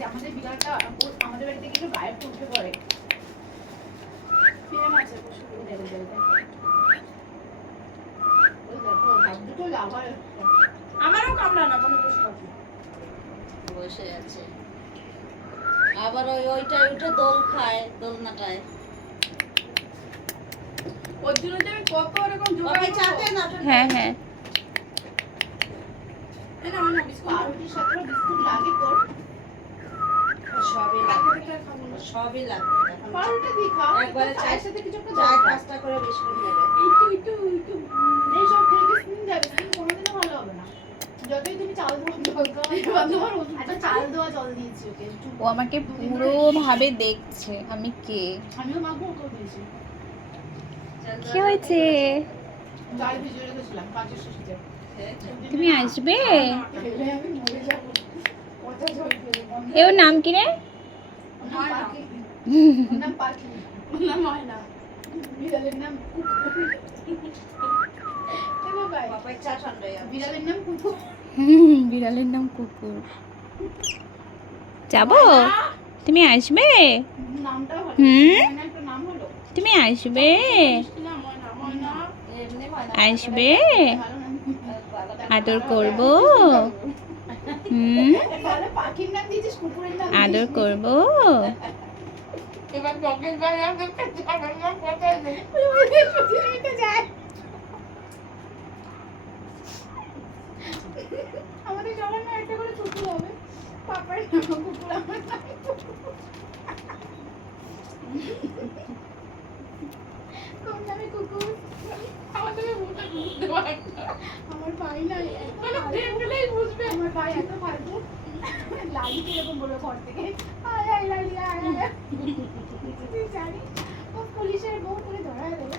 যে আমাদের বিড়ালটা আমাদের বাড়ি থেকে একটু গায়ে উঠে পড়ে। প্রেম আছে পশু আমারও কামড়া না কোনো পশু পাখি বসে আছে। আবার ওইটা উঠে দোল খায়, দোলনাটায়। ওর জন্য যে আমি কত রকম ওকে চাতে না। হ্যাঁ হ্যাঁ এই না মানে বিস্কুট রুটির সাথে বিস্কুট লাগে তোর সবই কালকে লাগবে, থেকে আর খাবো না সবই লাগবে। এখন পাউরুটি দি খাও একবারে চায়ের সাথে কিছু একটা চার দরকার। পাঁচটা করে বিস্কুট নেবে। একটু এই সব খেয়ে স্কিন যাবে, স্কিন কোনোদিনও ভালো হবে না। যতই তুমি চাল দেওয়া জল খাও, তোমার একটা চাল দেওয়া জল দিয়েছি ওকে। ও আমাকে পুরো ভাবে দেখছে আমি কে। আমিও মাখবো ওকেও দিয়েছি। কি হয়েছে? চাল ভিজিয়ে রেখেছিলাম কাজের শেষে। তুমি আসবে? খেলে আমি মরে যাবো। পচা জল খেলে। এ ওর নাম কি রে? পাখি। ওর নাম পাখি। ওর নাম ময়না। বিড়ালের নাম কুকুর। এ বাবা, বাবার চা ঠান্ডা হয়ে যাবে। বিড়ালের নাম কুকুর। বিড়ালের নাম কুকুর। যাবো? তুমি আসবে? নামটাও ভালো। হুম? ময়না একটা নাম হলো। তুমি আসবে? মিষ্টি নাম ময়না, ময়না। এমনি ময়না। আসবে? ভালো নাম। আদর করব? হুম? তাহলে পাখির নাম দিয়েছিস, কুকুরের নাম আদর দিয়েছিস। করব? এবার চকের বাইরে আমাকে জানার নাম কোথায় নেই। তো যায়। আমাদের সবার না একটা করে কুকুর হবে। পাপার নাম কুকুর, আমার নাম কুকুর। তোর নামে কুকুর। আমাদের বুঝতে পারে না। আমার ভাই না মানে দেখলেই বুঝবে আমার ভাই এত ফালতু। লালি কিরকম বলবে ঘর থেকে, আয় আয় লালি আয় আয়। তুই জানিস ও পুলিশের বউ করে ধরায় দেবে।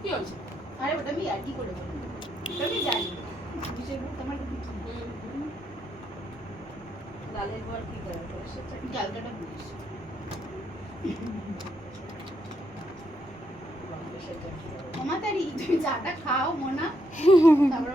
কি হয়েছে? আরে ওটা আমি আর কি করে বলবো, ওটা আমি জানি পুলিশের বউ তোমার কি লালের বর কি করে? ক্যালকাটা পুলিশ। মামা তারি তুমি চাটা খাও মোনা, তারপর